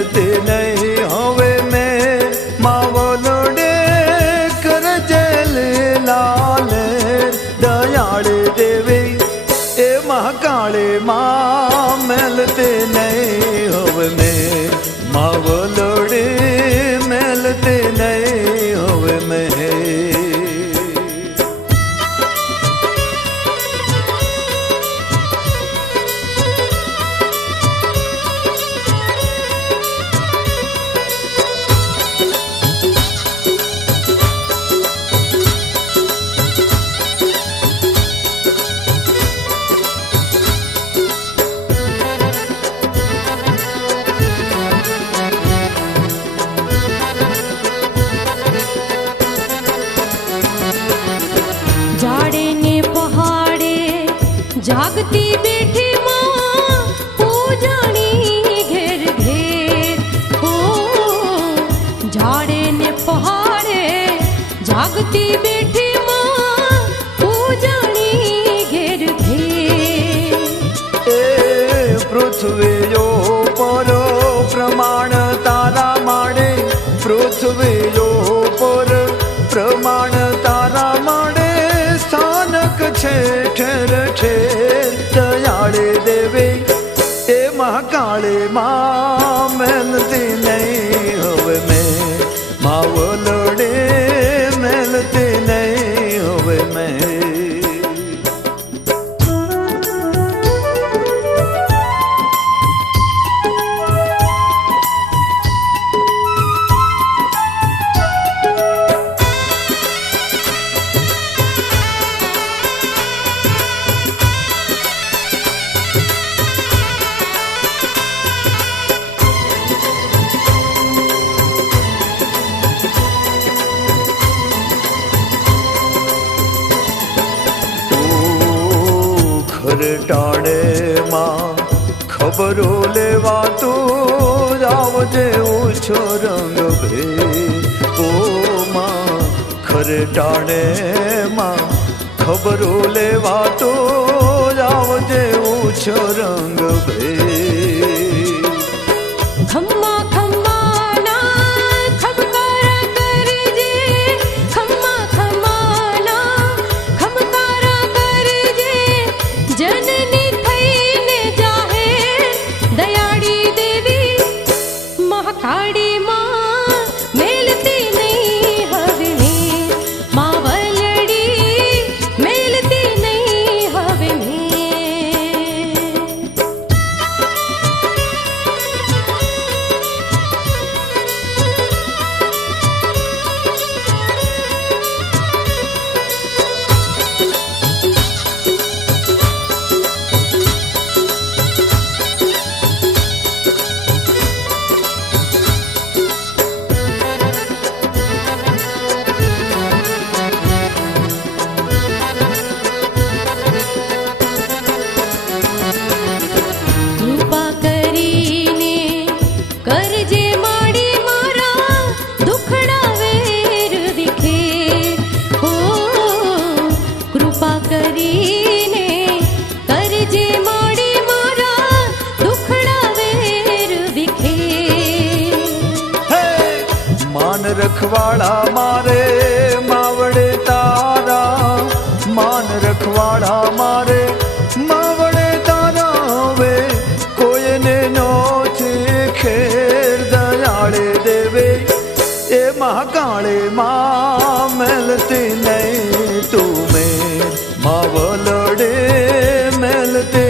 મેલતે નહીં હવે મેં માવલોડે કરજે લાલે દયાળે દેવી એ મહાકાળી માં મેલતે નહીં હવે મેં માવલોડે મેલતે નહીં હવે મેં जागती बैठी माँ पूजानी घेर घेर हो झाड़े ने पहाड़े जागती बैठी माँ पूजानी घेर घेर ए पृथ्वी यो पर प्रमाण तारा माड़े पृथ्वी यो पर प्रमाण तारा माड़े स्थानक छे ठेर ठेर दयाळे देवे ए महाकाळे मां मेलती नहीं होवे मैं मावलड़े मेलती नहीं होवे मैं टाड़े मां खबरो लेवा तो आवजे ओछो रंग भे ओ मां खरे टाड़े मां खबरो लेवा तो आवजे ओछो रंग भे खम्मा खम्मा ना खमकारा करजे खम्मा खम्मा ना खमकारा करजे जननी थईने जाहे दयाड़ी देवी महाकाड़ी मां मेलती नहीं हवे में मावलड़ी मेलती नहीं हवे में रखवाड़ा मारे मावड़े तारा मान रखवाड़ा मारे मावड़े तारा वे कोई ने नोचे खेर दयाळे देवे ए महाकाळे मां मेलती नहीं तुम्हें मावलड़े मेलते